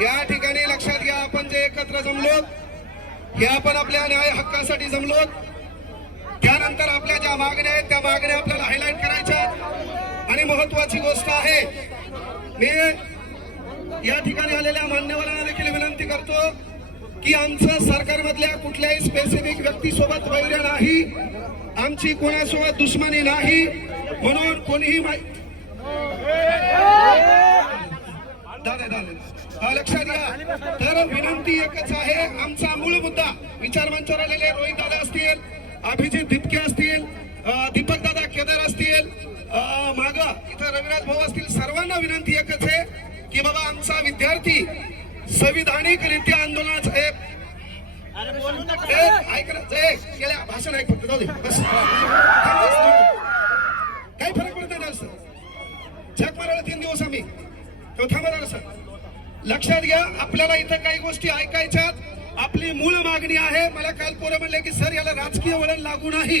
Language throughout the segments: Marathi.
या ठिकाणी लक्षात घ्या, आपण जे एकत्र जमलो हे आपण आपल्या न्याय हक्कासाठी जमलो. त्यानंतर आपल्या ज्या मागण्या आहेत त्या मागण्या आपल्याला हायलाइट करायच्या. आणि महत्वाची गोष्ट आहे, मी या ठिकाणी आलेल्या मान्यवरांना देखील विनंती करतो की आमचं सरकारमधल्या कुठल्याही स्पेसिफिक व्यक्तीसोबत वैर नाही, आमची कोणासोबत दुश्मनी नाही. म्हणून कोणीही लक्षात घ्या. तर विनंती एकच आहे, आमचा मूळ मुद्दा विचार मंचावर आलेले रोहित दादा असतील, अभिजित दिपके असतील, दीपक दादा केदार असतील, माग इथं रविराज भाऊ असतील, सर्वांना विनंती एकच आहे की बाबा आमचा विद्यार्थी संविधानिकरित्या आंदोलनाचं गेल्या भाषण ऐक फक्त जाऊ दे बस. काही फरक पडत नाही सर, झक मारायला 3 दिवस आम्ही तो थांबणार सर. लक्षात घ्या, आपल्याला इथं काही गोष्टी ऐकायच्यात. आपली मूळ मागणी आहे, मला काल पोरं म्हणले की सर याला राजकीय वळण लागू नाही,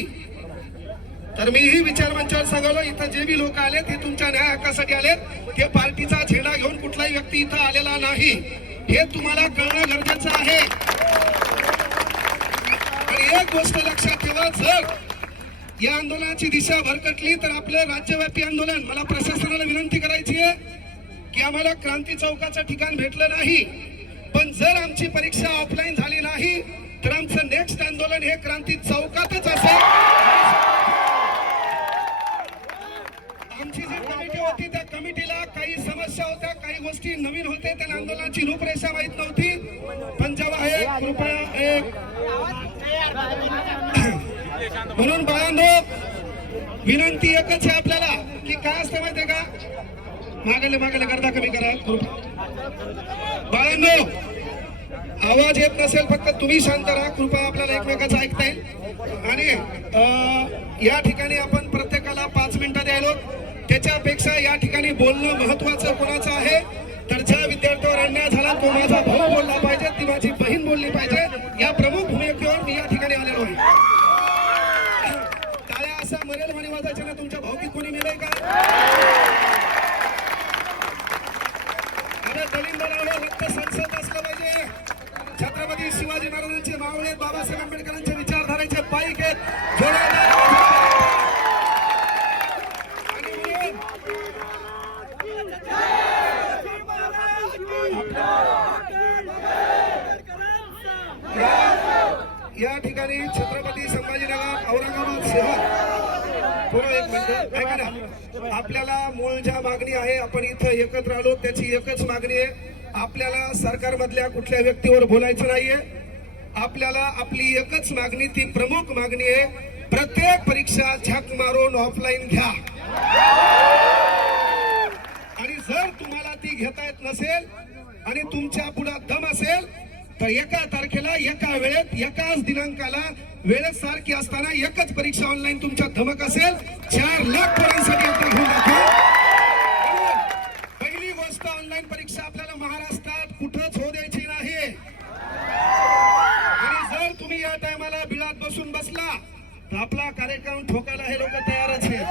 तर मीही विचार मंचावर सांगलो इथं जे बी लोक आले ते तुमच्या न्याय हक्कासाठी आलेत, ते पार्टीचा झेंडा घेऊन कुठलाही व्यक्ती इथं आलेला नाही, हे तुम्हाला कळणं गरजेचं आहे. आणि एक गोष्ट लक्षात ठेवा, जर या आंदोलनाची दिशा भरकटली तर आपलं राज्यव्यापी आंदोलन, मला प्रशासनाला विनंती करायची आहे की आम्हाला क्रांती चौकाचं ठिकाण भेटलं नाही, पण जर आमची परीक्षा ऑफलाईन झाली नाही तर आमचं नेक्स्ट आंदोलन हे क्रांती चौकातच असेल. आमची जी कमिटी होती त्या कमिटीला काही समस्या होत्या, काही गोष्टी नवीन होते, त्या आंदोलनाची रूपरेषा माहित नव्हती. पण जेव्हा हे कृपया म्हणून बाळांनो विनंती एकच आहे आपल्याला की काय असतं माहितीये का, मागले गर्दा कमी करा. बाळांनो आवाज येत नसेल फक्त तुम्ही शांत राहा, कृपया आपल्याला एकमेकाचं ऐकता येईल. आणि या ठिकाणी आपण प्रत्येकाला 5 मिनिटं द्यायलो, त्याच्यापेक्षा या ठिकाणी बोलणं महत्वाचं कोणाचं आहे, तर ज्या विद्यार्थ्यावर अन्याय झाला तो माझा भाऊ बोलला पाहिजे, ती माझी बहीण बोलली पाहिजे, या प्रमुख भूमिकेवर मी या ठिकाणी आलेलो आहे. टाळ्या असा मरेल म्हणे वाजायचे ना, तुमच्या भाऊकी कोणी मिळेल का? अरे दलिंद लावलं रक्त संसद असलं पाहिजे. छत्रपती शिवाजी महाराजांचे मावळे, बाबासाहेब आंबेडकरांचे विचारधारेचे पाईक आहेत. या ठिकाणी छत्रपती संभाजीनगर, औरंगाबाद शहर, थोडं एक मिनिट ऐका ना, आपल्याला मूळ ज्या मागणी आहे, आपण इथं एकत्र आलो त्याची एकच मागणी आहे, आपल्याला सरकारमधल्या कुठल्या व्यक्तीवर बोलायचं नाहीये. आपल्याला आपली एकच मागणी, ती प्रमुख मागणी आहे, प्रत्येक परीक्षा झक मारून ऑफलाईन घ्या. आणि जर तुम्हाला ती घेता येत नसेल आणि तुमच्या पुढे दम असेल तर एका तारखेला, एका वेळेत, एकाच दिनांकाला, वेळेत सारखी असताना एकच परीक्षा ऑनलाईन तुमच्या धमक असेल, 4 लाख पोरांसाठी एकदा घेऊन दाखवा. पहिली गोष्ट, ऑनलाईन परीक्षा आपल्याला महाराष्ट्रात कुठंच होऊ द्यायची नाही. आणि जर तुम्ही या टायमाला बिळात बसून बसला तर आपला कार्यक्रम ठोकायला हे लोक तयारच आहेत.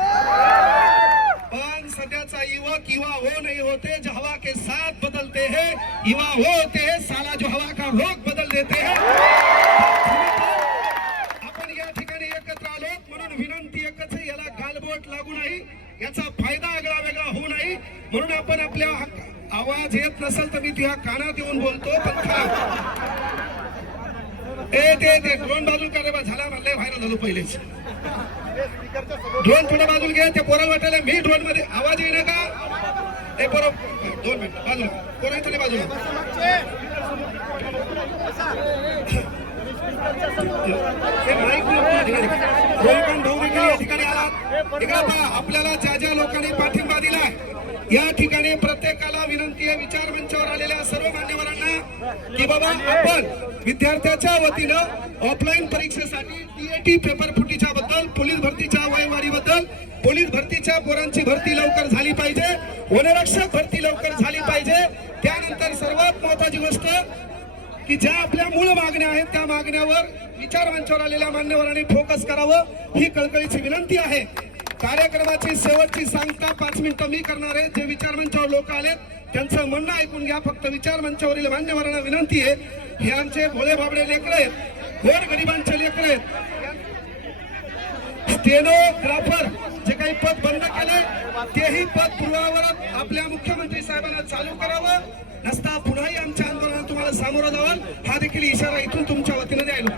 पण सध्याचा युवक युवा हो नहीं होते, जो हवा के साथ बदलते हैं, युवा हो होते हैं, साला जो हवा का रोग बदल देते हैं. आपण या ठिकाणी एकत्र आलो म्हणून विनंती एकच आहे, याला गालबोट लागू नाही, याचा फायदा आगळा वेगळा होऊ नाही. म्हणून आपण आपल्या आवाज येत नसेल तर मी तुझ्या कानात येऊन बोलतो. पण ते ड्रोन बाजूला करे झाला, म्हणले व्हायरल झालो पहिलेच. ड्रोन थोडं बाजूला घे, ते पोराला वाटायला मी ड्रोन मध्ये आवाज येईल का. ते पोरं 2 मिनिट बाजूला, पोरं थोडे बाजूला. आपल्याला ज्या ज्या लोकांनी पाठिंबा दिलाय या ठिकाणी प्रत्येकाला विनंती आहे, विचार मंचावर आलेल्या सर्व मान्यवरांना की बाबा आपण विद्यार्थ्याच्या वतीनं ऑफलाईन परीक्षेसाठी टीएटी पेपर फुटीच्या बद्दल, पोलीस भरतीच्या वयवारीबद्दल, पोलीस भरतीच्या पोरांची भरती लवकर झाली पाहिजे, वनरक्षक भरती लवकर झाली पाहिजे. त्यानंतर सर्वात महत्वाची गोष्ट की ज्या आपल्या मूळ मागण्या आहेत त्या मागण्यावर विचार मंचावर आलेल्या मान्यवरांनी फोकस करावं, ही कळकळीची विनंती आहे. कार्यक्रमाची शेवटची सांगता 5 मिनिटं मी करणार आहे. जे विचार मंचावर लोक आलेत त्यांचं म्हणणं ऐकून घ्या. फक्त विचार मंचावरील मान्यवरांना विनंती आहे, हे आमचे भोळे बाबडे लेकर आहेत, गोर गरिबांचे लेकर आहेत. स्टेनोग्राफर जे काही पद बंद केले तेही पद पूर्वावरात आपल्या मुख्यमंत्री साहेबांना चालू करावं, नसता पुन्हाही आमच्या आंदोलनात तुम्हाला सामोरं जावं, हा देखील इशारा इथून तुमच्या वतीने द्यायला.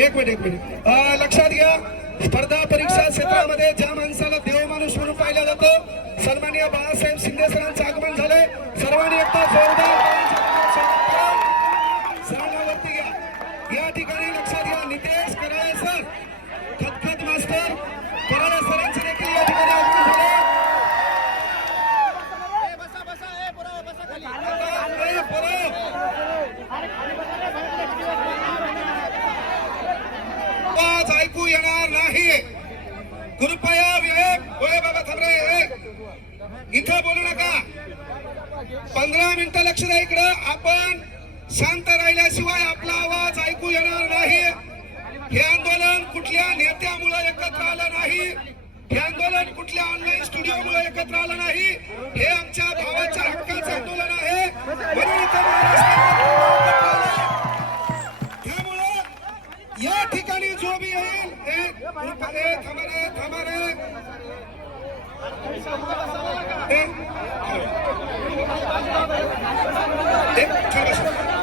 एक मिनिट लक्षात घ्या. स्पर्धा परीक्षा क्षेत्रामध्ये ज्या माणसाला देव माणूस म्हणून पाहिलं जातं, सन्माननीय बाळासाहेब शिंदे सरांचं आगमन झालंय. सर्वांनी एकदा जोरदार सरांवरती घ्या. या ठिकाणी लक्षात घ्या, नितेश कराळे सर, खतखत मास्टर कराळे सरांचे देखील या ठिकाणी आगमन झाले. आवाज ऐकू येणार नाही. कृपया विवेक होय बाबा थांबरे, इथं बोलू नका. 15 मिनिटं लक्ष द्या इकडं. आपण शांत राहिल्याशिवाय आपला आवाज ऐकू येणार नाही. हे आंदोलन कुठल्या नेत्यामुळे एकत्र आलं नाही, हे आंदोलन कुठल्या ऑनलाईन स्टुडिओमुळे एकत्र आलं नाही. हे आमच्या भावाच्या हक्काचं आंदोलन आहे. म्हणून इथं त्यामुळं या ठिकाणी जो बी येईल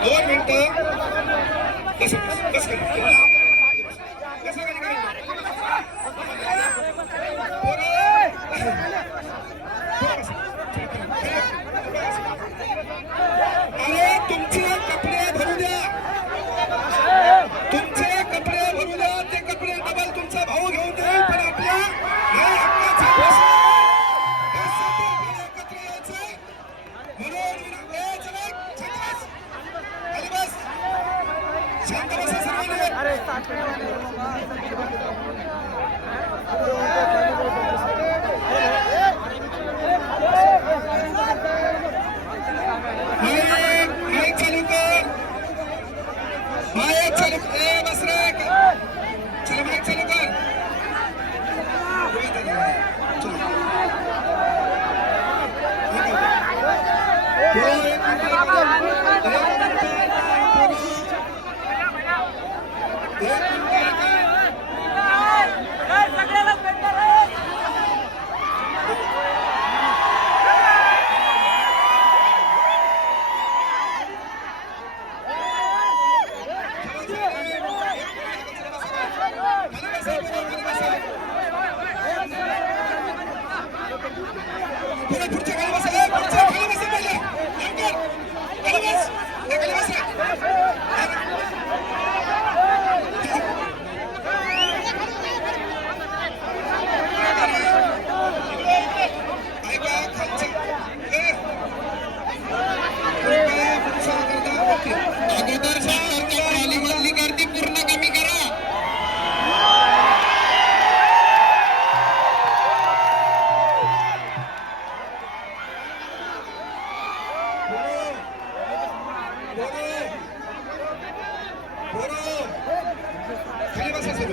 दोन मिनिटं अरे तुमचे कपडे भरू द्या, तुमचे कपडे भरू द्या. ते कपडे डबल तुमचा भाऊ घेऊन जाईल, पण आपल्या हक्काचा एकत्र यायचंय. म्हणून शांत बसा सर्वांनी. माईक चालू कर, माईक चालू कर, बस रे. चला माईक चालू कर. पुढे